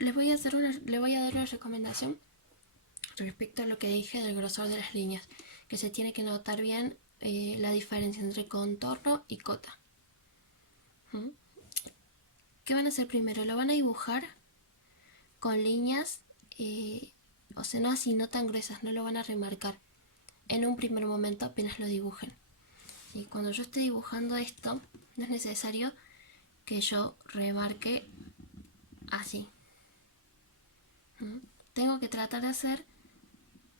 le voy a dar una recomendación respecto a lo que dije del grosor de las líneas, que se tiene que notar bien la diferencia entre contorno y cota. ¿Mm? ¿Qué van a hacer primero? Lo van a dibujar con líneas, o sea, no así, no tan gruesas, no lo van a remarcar. En un primer momento apenas lo dibujen. Y cuando yo esté dibujando esto, no es necesario que yo remarque así. Tengo que tratar de hacer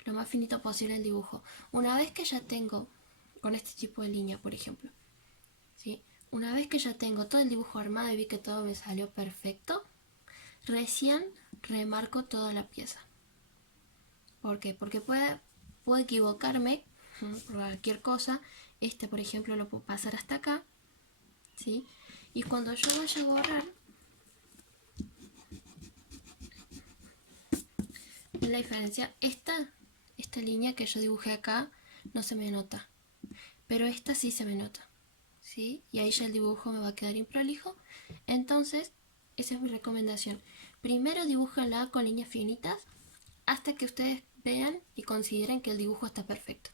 lo más finito posible el dibujo. Una vez que ya tengo, con este tipo de línea por ejemplo, ¿sí? Una vez que ya tengo todo el dibujo armado y vi que todo me salió perfecto, recién remarco toda la pieza. ¿Por qué? Porque puedo equivocarme por cualquier cosa. Este, por ejemplo, lo puedo pasar hasta acá, ¿sí? Y cuando yo vaya a borrar, ¿ven la diferencia? Esta línea que yo dibujé acá no se me nota, pero esta sí se me nota, ¿sí? Y ahí ya el dibujo me va a quedar improlijo. Entonces, esa es mi recomendación. Primero dibújenla con líneas finitas hasta que ustedes vean y consideren que el dibujo está perfecto.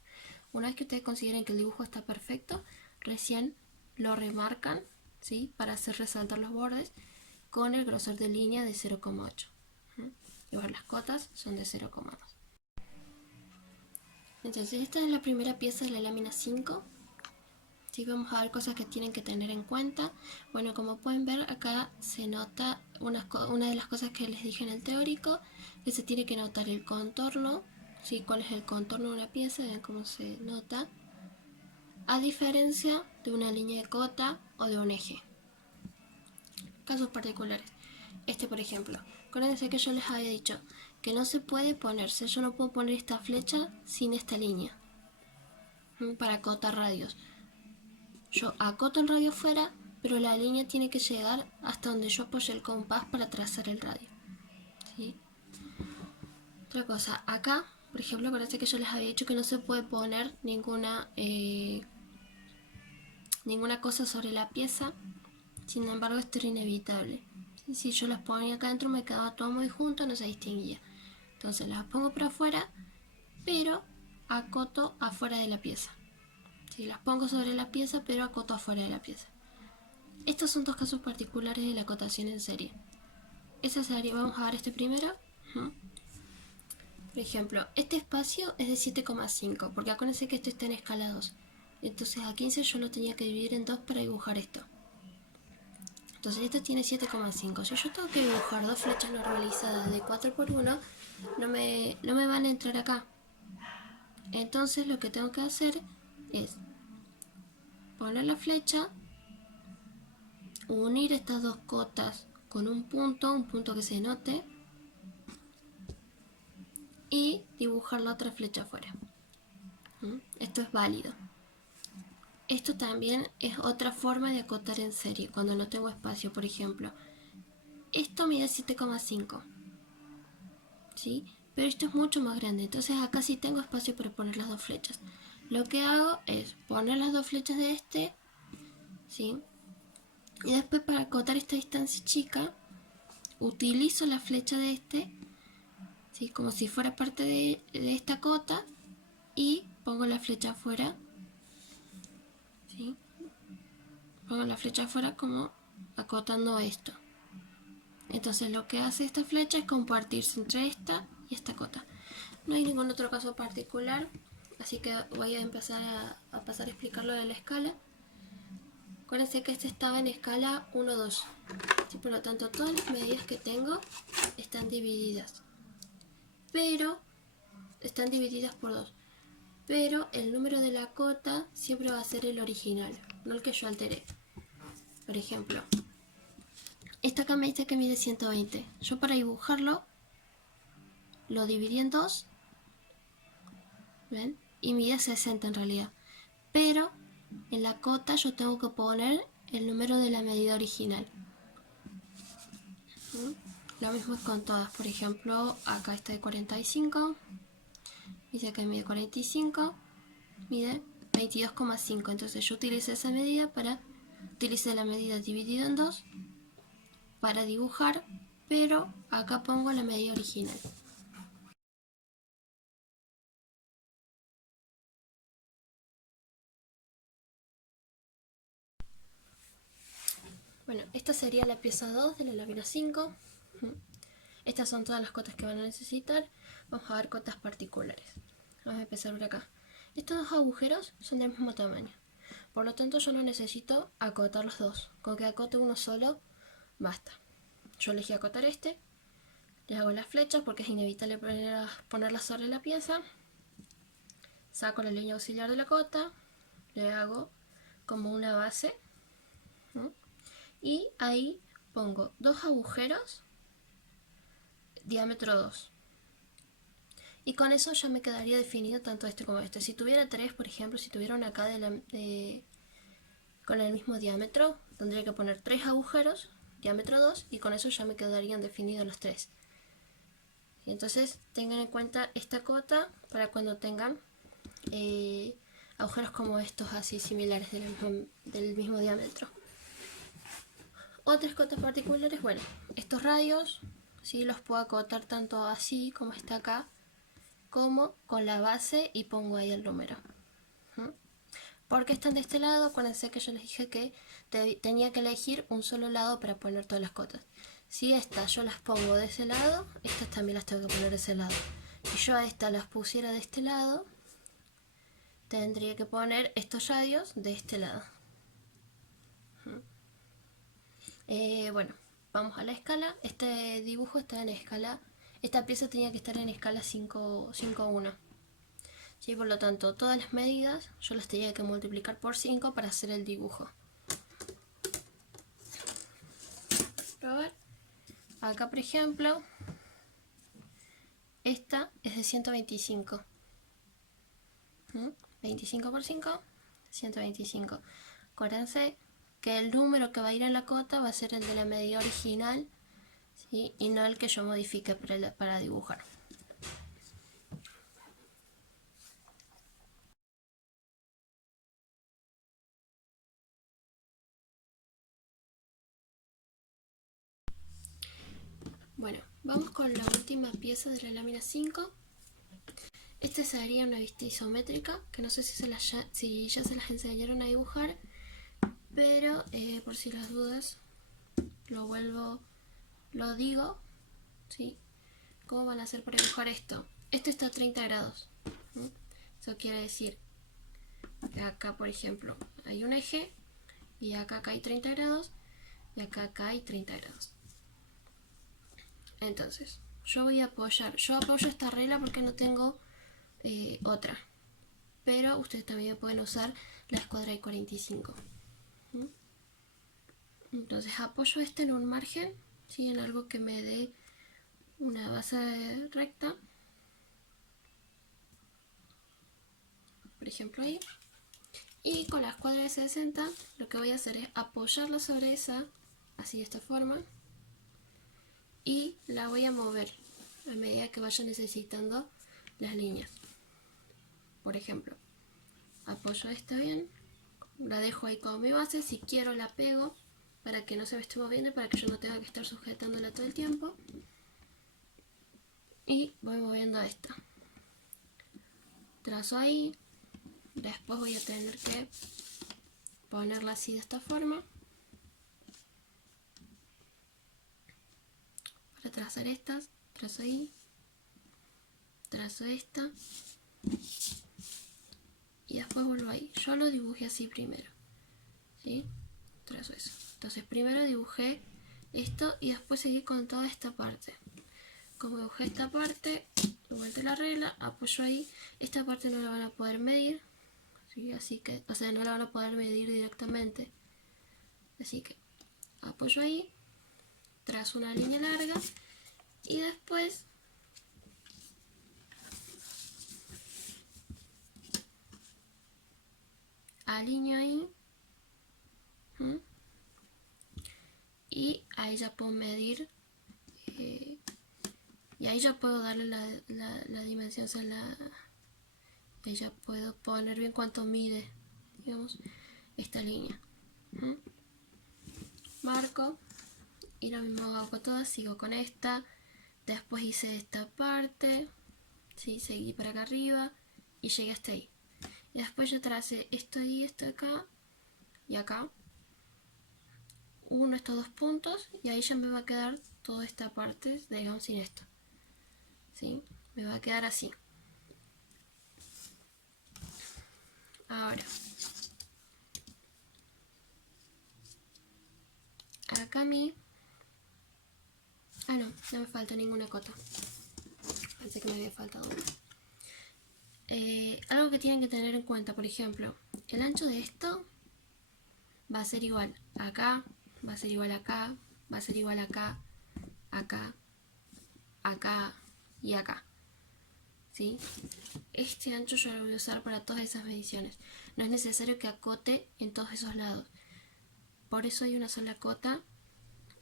Una vez que ustedes consideren que el dibujo está perfecto, recién lo remarcan, ¿sí? Para hacer resaltar los bordes con el grosor de línea de 0,8. Y ahora las cotas son de 0,2. Entonces esta es la primera pieza de la lámina 5. Sí, vamos a ver cosas que tienen que tener en cuenta. Bueno, como pueden ver acá se nota una de las cosas que les dije en el teórico, que se tiene que notar el contorno, ¿sí? Cuál es el contorno de una pieza, vean cómo se nota, a diferencia de una línea de cota o de un eje. Casos particulares. Este, por ejemplo, acuérdense que yo les había dicho que no se puede ponerse, yo no puedo poner esta flecha sin esta línea para acotar radios. Yo acoto el radio fuera, pero la línea tiene que llegar hasta donde yo apoye el compás para trazar el radio, ¿sí? Otra cosa, acá, por ejemplo, acuérdense que yo les había dicho que no se puede poner ninguna cosa sobre la pieza. Sin embargo, esto era inevitable. Si yo las ponía acá adentro me quedaba todo muy junto, no se distinguía. Entonces las pongo por afuera, pero acoto afuera de la pieza. Las pongo sobre la pieza, pero acoto afuera de la pieza. Estos son dos casos particulares de la acotación en serie. Esa serie, vamos a ver este primero. Por ejemplo, este espacio es de 7,5, porque acuérdense que esto está en escala 2. Entonces a 15 yo lo tenía que dividir en 2 para dibujar esto. Entonces esto tiene 7,5. Si yo tengo que dibujar dos flechas normalizadas de 4×1, no me van a entrar acá. Entonces lo que tengo que hacer es poner la flecha, unir estas dos cotas con un punto que se note, y dibujar la otra flecha afuera. Esto es válido. Esto también es otra forma de acotar en serie, cuando no tengo espacio, por ejemplo. Esto mide 7,5, ¿sí? Pero esto es mucho más grande, entonces acá sí tengo espacio para poner las dos flechas. Lo que hago es poner las dos flechas de este, ¿sí? Y después para acotar esta distancia chica, utilizo la flecha de este, ¿sí? Como si fuera parte de esta cota, y pongo la flecha afuera, ¿sí? Pongo la flecha afuera como acotando esto. Entonces lo que hace esta flecha es compartirse entre esta y esta cota. No hay ningún otro caso particular, así que voy a empezar a pasar a explicar lo de la escala. Acuérdense que este estaba en escala 1-2, ¿sí? Por lo tanto todas las medidas que tengo están divididas, pero están divididas por 2. Pero el número de la cota siempre va a ser el original, no el que yo alteré. Por ejemplo, esta acá me dice que mide 120. Yo para dibujarlo lo dividí en 2, ¿ven? Y mide 60 en realidad. Pero en la cota yo tengo que poner el número de la medida original. Lo mismo es con todas. Por ejemplo, acá está de 45. Dice que mide 45. Mide 22,5. Entonces yo utilicé esa medida utilicé la medida dividida en 2 para dibujar pero acá pongo la medida original. Bueno, esta sería la pieza 2 de la lámina 5. Estas son todas las cotas que van a necesitar. Vamos a ver cotas particulares. Vamos a empezar por acá. Estos dos agujeros son del mismo tamaño. Por lo tanto, yo no necesito acotar los dos. Con que acote uno solo, basta. Yo elegí acotar este. Le hago las flechas porque es inevitable ponerlas sobre la pieza. Saco la línea auxiliar de la cota. Le hago como una base. Y ahí pongo dos agujeros diámetro 2. Y con eso ya me quedaría definido tanto este como este. Si tuviera 3, por ejemplo, si tuviera una acá con el mismo diámetro, tendría que poner 3 agujeros, diámetro 2, y con eso ya me quedarían definidos los 3. Y entonces tengan en cuenta esta cota para cuando tengan agujeros como estos así similares del mismo diámetro. Otras cotas particulares, bueno, estos radios, ¿sí? Los puedo acotar tanto así como está acá, como con la base y pongo ahí el número. Porque están de este lado, acuérdense que yo les dije que tenía que elegir un solo lado para poner todas las cotas. Si estas yo las pongo de ese lado, estas también las tengo que poner de ese lado. Si yo a estas las pusiera de este lado, tendría que poner estos radios de este lado. Bueno, vamos a la escala. Este dibujo está en escala. Esta pieza tenía que estar en escala 5:1. ¿Sí? Por lo tanto, todas las medidas yo las tenía que multiplicar por 5 para hacer el dibujo. Probar. Acá, por ejemplo, esta es de 125. 25 por 5, 125. Acuérdense que el número que va a ir en la cota va a ser el de la medida original, ¿sí? Y no el que yo modifique para dibujar. Bueno, vamos con la última pieza de la lámina 5. Esta sería una vista isométrica, que no sé si ya se las enseñaron a dibujar, pero por si las dudas lo digo, ¿sí? ¿Cómo van a hacer para dibujar esto? Esto está a 30 grados. Eso quiere decir que acá, por ejemplo, hay un eje, y acá hay 30 grados, y acá hay 30 grados. Entonces, yo apoyo esta regla porque no tengo otra, pero ustedes también pueden usar la escuadra de 45. Entonces apoyo este en un margen, ¿sí? En algo que me dé una base recta, por ejemplo ahí, y con la escuadra de 60 lo que voy a hacer es apoyarla sobre esa, así de esta forma, y la voy a mover a medida que vaya necesitando las líneas. Por ejemplo, apoyo esta bien, la dejo ahí como mi base, si quiero la pego para que no se me esté moviendo y para que yo no tenga que estar sujetándola todo el tiempo, y voy moviendo esta, trazo ahí, después voy a tener que ponerla así de esta forma para trazar estas, trazo ahí, trazo esta y después vuelvo ahí. Yo lo dibujé así primero, ¿sí? Trazo eso. Entonces primero dibujé esto y después seguí con toda esta parte. Como dibujé esta parte, vuelto la regla, apoyo ahí. Esta parte no la van a poder medir, ¿sí? Así que, o sea, no la van a poder medir directamente. Así que apoyo ahí, trazo una línea larga y después alineo ahí. Y ahí ya puedo medir y ahí ya puedo darle la dimensión, o sea, ahí ya puedo poner bien cuánto mide, digamos, esta línea. Marco Y lo mismo hago con todas, sigo con esta. Después hice esta parte, ¿sí? Seguí para acá arriba y llegué hasta ahí. Y después yo tracé esto y esto acá y acá. Uno estos dos puntos y ahí ya me va a quedar toda esta parte, digamos, sin esto. ¿Sí? Me va a quedar así. Ahora, acá a mí... Ah, no, no me falta ninguna cota. Pensé que me había faltado una. Algo que tienen que tener en cuenta, por ejemplo, el ancho de esto va a ser igual acá, va a ser igual acá, va a ser igual acá, acá, acá y acá. ¿Sí? Este ancho yo lo voy a usar para todas esas mediciones. No es necesario que acote en todos esos lados. Por eso hay una sola cota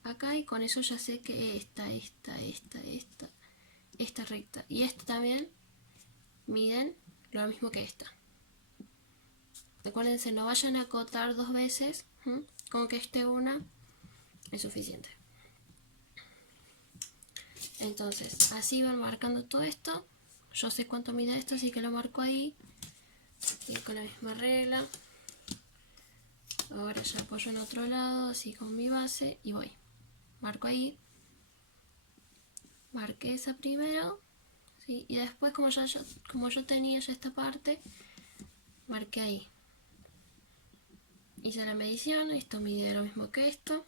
acá y con eso ya sé que esta recta y esta también miden lo mismo que esta. Acuérdense, no vayan a acotar dos veces, con que esté una es suficiente. Entonces, así van marcando todo esto. Yo sé cuánto mide esto, así que lo marco ahí. Y con la misma regla. Ahora ya apoyo en otro lado, así con mi base y voy. Marco ahí. Marqué esa primero. ¿Sí? Y después, como yo tenía ya esta parte, marqué ahí. Hice la medición, esto mide lo mismo que esto.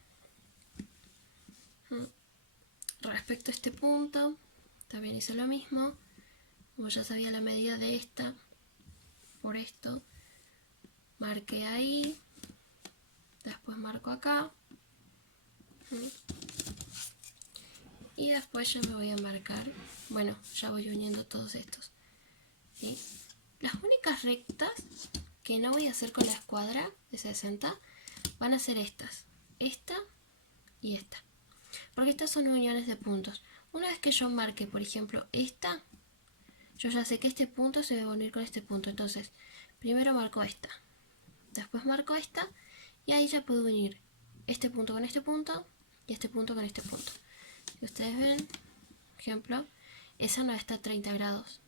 Respecto a este punto, también hice lo mismo. Como ya sabía la medida de esta, por esto, marqué ahí. Después marco acá. Y después ya me voy a marcar. Bueno, ya voy uniendo todos estos. ¿Sí? Las únicas rectas que no voy a hacer con la escuadra de 60 van a ser estas. Esta y esta. Porque estas son uniones de puntos. Una vez que yo marque, por ejemplo, esta, yo ya sé que este punto se debe unir con este punto. Entonces, primero marco esta. Después marco esta. Y ahí ya puedo unir este punto con este punto y este punto con este punto. Si ustedes ven, por ejemplo, esa no está a 30 grados.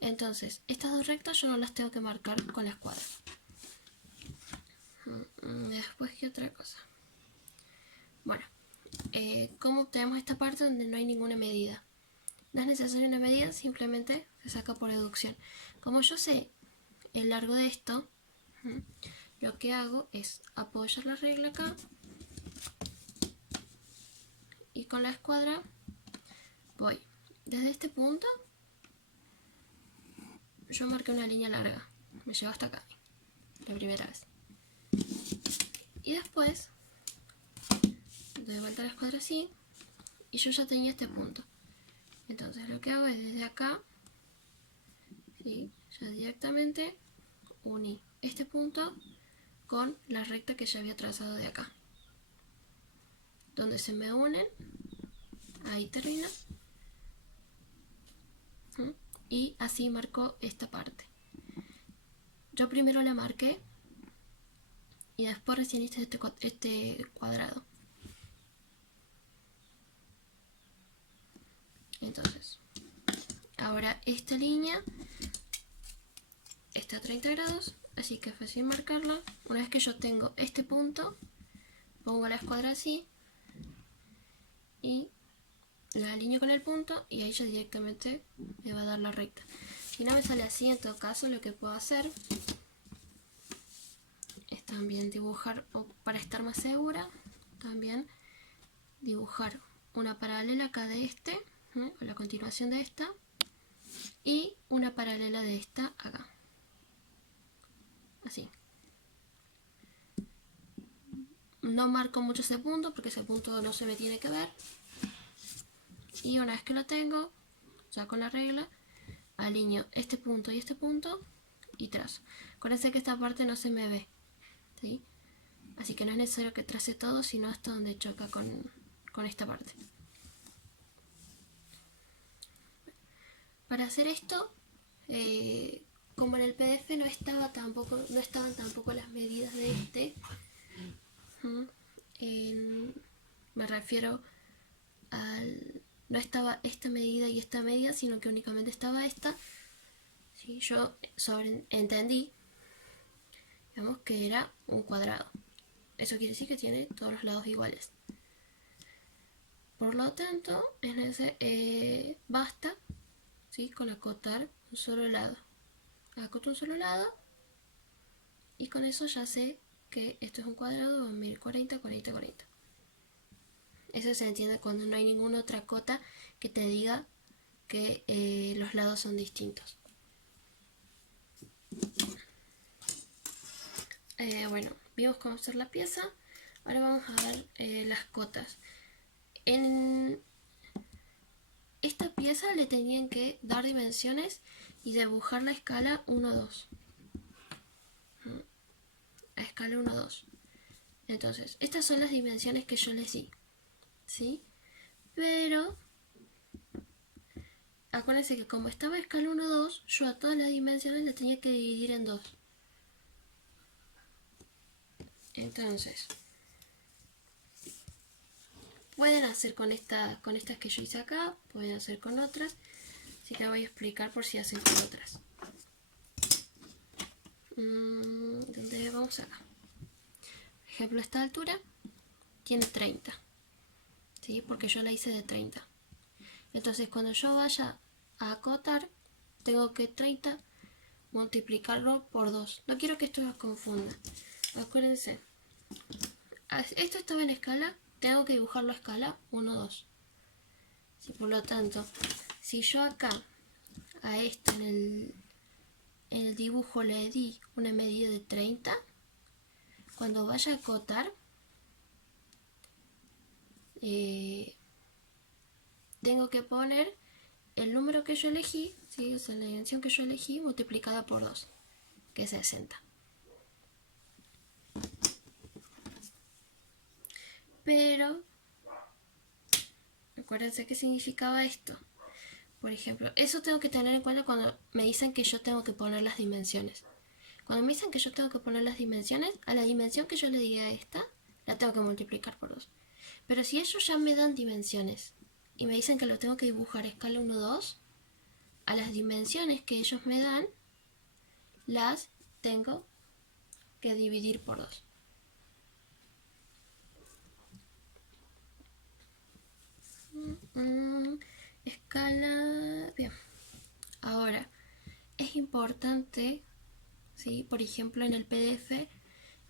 Entonces, estas dos rectas yo no las tengo que marcar con la escuadra. Después, ¿qué otra cosa? Bueno, ¿cómo obtenemos esta parte donde no hay ninguna medida? No es necesaria una medida, simplemente se saca por deducción. Como yo sé el largo de esto, lo que hago es apoyar la regla acá y con la escuadra voy desde este punto. Yo marqué una línea larga, me llevo hasta acá, la primera vez. Y después doy vuelta a la escuadra así y yo ya tenía este punto. Entonces lo que hago es desde acá, ¿sí? Ya directamente uní este punto con la recta que ya había trazado de acá. Donde se me unen, ahí termina. Y así marco esta parte. Yo primero la marqué y después recién hice este cuadrado. Entonces, ahora esta línea está a 30 grados, así que es fácil marcarla. Una vez que yo tengo este punto, pongo la escuadra así y la alineo con el punto y ahí ya directamente me va a dar la recta. Si no me sale así, en todo caso lo que puedo hacer es también dibujar, o para estar más segura, también dibujar una paralela acá de este, o la continuación de esta, y una paralela de esta acá. Así. No marco mucho ese punto porque ese punto no se me tiene que ver. Y una vez que lo tengo, ya con la regla, alineo este punto y trazo. Acuérdense que esta parte no se me ve, ¿sí? Así que no es necesario que trace todo, sino hasta donde choca con esta parte. Para hacer esto, como en el PDF no estaban tampoco las medidas de este, Me refiero al... No estaba esta medida y esta medida, sino que únicamente estaba esta. ¿Sí? Yo entendí, digamos, que era un cuadrado. Eso quiere decir que tiene todos los lados iguales. Por lo tanto, en ese basta, ¿sí? Con acotar un solo lado. Acoto un solo lado y con eso ya sé que esto es un cuadrado, va a medir 40, 40, 40. Eso se entiende cuando no hay ninguna otra cota que te diga que los lados son distintos. Bueno, vimos cómo hacer la pieza. Ahora vamos a ver las cotas. En esta pieza le tenían que dar dimensiones y dibujar la escala 1, 2. A escala 1, 2. Entonces, estas son las dimensiones que yo les di, ¿sí? Pero acuérdense que como estaba a escala 1, 2, yo a todas las dimensiones las tenía que dividir en 2. Entonces, pueden hacer con estas que yo hice acá, pueden hacer con otras, así que voy a explicar por si hacen con otras. ¿Dónde vamos acá? Por ejemplo, esta altura tiene 30, ¿sí? Porque yo la hice de 30. Entonces, cuando yo vaya a acotar, tengo que 30 multiplicarlo por 2. No quiero que esto los confunda. Acuérdense, esto estaba en escala, tengo que dibujarlo a escala 1, 2. ¿Sí? Por lo tanto, si yo acá a esto en el dibujo le di una medida de 30, cuando vaya a acotar, tengo que poner el número que yo elegí, ¿sí? O sea, la dimensión que yo elegí multiplicada por 2, que es 60. Pero, acuérdense qué significaba esto. Por ejemplo, eso tengo que tener en cuenta cuando me dicen que yo tengo que poner las dimensiones. Cuando me dicen que yo tengo que poner las dimensiones, a la dimensión que yo le diga a esta, la tengo que multiplicar por 2. Pero si ellos ya me dan dimensiones y me dicen que lo tengo que dibujar a escala 1, 2, a las dimensiones que ellos me dan, las tengo que dividir por 2. Escala... Bien. Ahora, es importante, ¿sí? Por ejemplo, en el PDF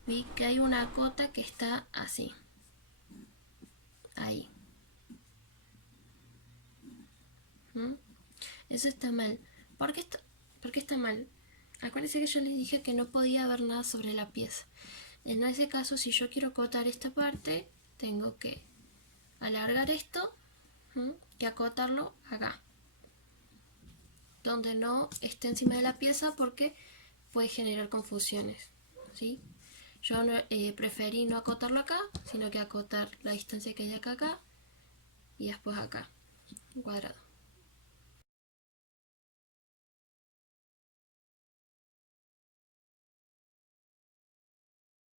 vi que hay una cota que está así. Ahí. Eso está mal. ¿Por qué está mal? Acuérdense que yo les dije que no podía ver nada sobre la pieza. En ese caso, si yo quiero acotar esta parte, tengo que alargar esto y acotarlo acá, donde no esté encima de la pieza porque puede generar confusiones, ¿sí? Yo preferí no acotarlo acá, sino que acotar la distancia que hay acá y después acá, un cuadrado.